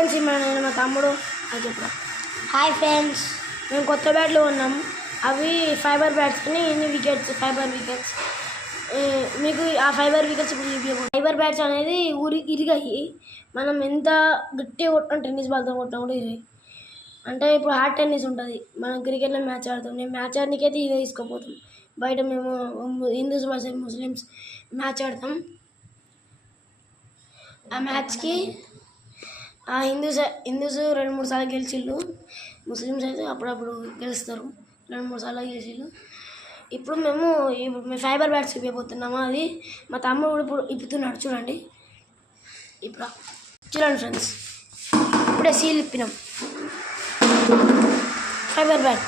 Friends, నేను మా తమ్ముడు అది చెప్పరా. హాయ్ ఫ్రెండ్స్, మేము కొత్త బ్యాట్లు ఉన్నాం. అవి ఫైబర్ బ్యాట్స్ అని ఇన్ని వికెట్స్, ఫైబర్ వికెట్స్. మీకు ఆ ఫైబర్ వికెట్స్ ఇప్పుడు చూపించకూడదు. ఫైబర్ బ్యాట్స్ అనేది ఇరిగాయి. మనం ఎంత గట్టిగా కొట్టినా, టెన్నిస్ బాల్తో కొట్టినా కూడా ఇరిగాయి. అంటే ఇప్పుడు హార్డ్ టెన్నిస్ ఉంటుంది, మనం క్రికెట్లో మ్యాచ్ ఆడతాం. నేను మ్యాచ్ ఆడడానికైతే ఇవే తీసుకోపోతాం. బయట మేము హిందూస్ వర్సెస్ ముస్లిమ్స్ మ్యాచ్ ఆడతాం. ఆ మ్యాచ్కి హిందూస్ 2-3 సార్లు గెలిచిళ్ళు, ముస్లిమ్స్ అయితే అప్పుడప్పుడు గెలుస్తారు, 2-3 సార్లు గెలిచిళ్ళు. ఇప్పుడు మేము ఫైబర్ బ్యాట్స్ ఇవ్వబోతున్నాము. అది మా తమ్ముడు ఇప్పుడు ఇప్పుతున్నాడు, చూడండి. ఇప్పుడు చూడండి ఫ్రెండ్స్, ఇప్పుడే సీల్ ఇప్పినాం. Fibre bat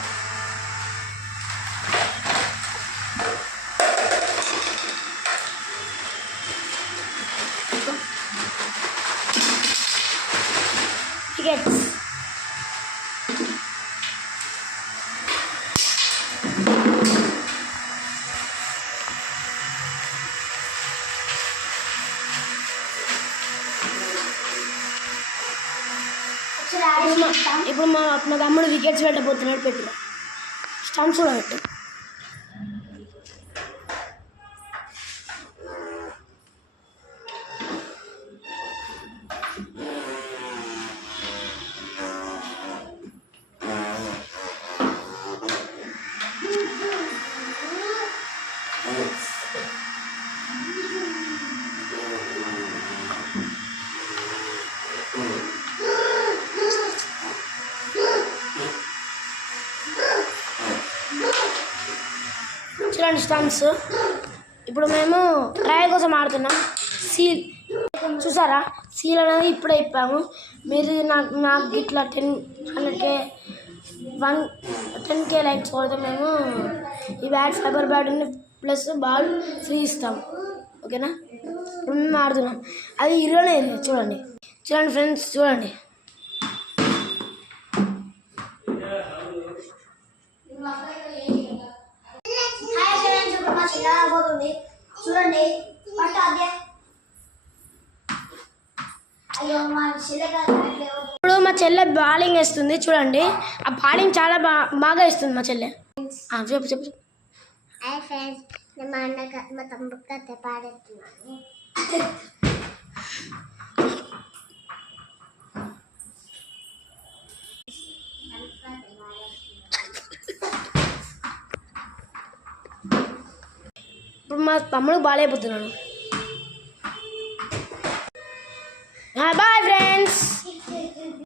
wickets. ఇప్పుడు మా తమ్ముడు వికెట్స్ పెట్టబోతున్నాడు. పెట్టిన స్టంప్స్ కూడా పెట్టు. చూడండి స్టంప్స్. ఇప్పుడు మేము ట్రయల్ కోసం ఆడుతున్నాం. సీల్ చూసారా, సీల్ అనేది ఇప్పుడే ఇప్పాము. మీరు నాకు ఇట్లా 10K లైక్స్ కొడితే మేము ఈ bat, fibre bat plus ball free ఇస్తాం. ఓకేనా? ఇప్పుడు మేము ఆడుతున్నాం. అది ఇరవై చూడండి ఫ్రెండ్స్, చూడండి. చూడండి, ఇప్పుడు మా చెల్లె బౌలింగ్ వేస్తుంది. చూడండి, ఆ బౌలింగ్ చాలా బాగా వేస్తుంది మా చెల్లె. చెప్పు. హాయ్ ఫ్రెండ్స్, మా తమ్ముడు కథ పాడేస్తున్నాను. ఇప్పుడు మా తమ్ముడు బాల్ అయిపోతున్నాడు. Boy friends.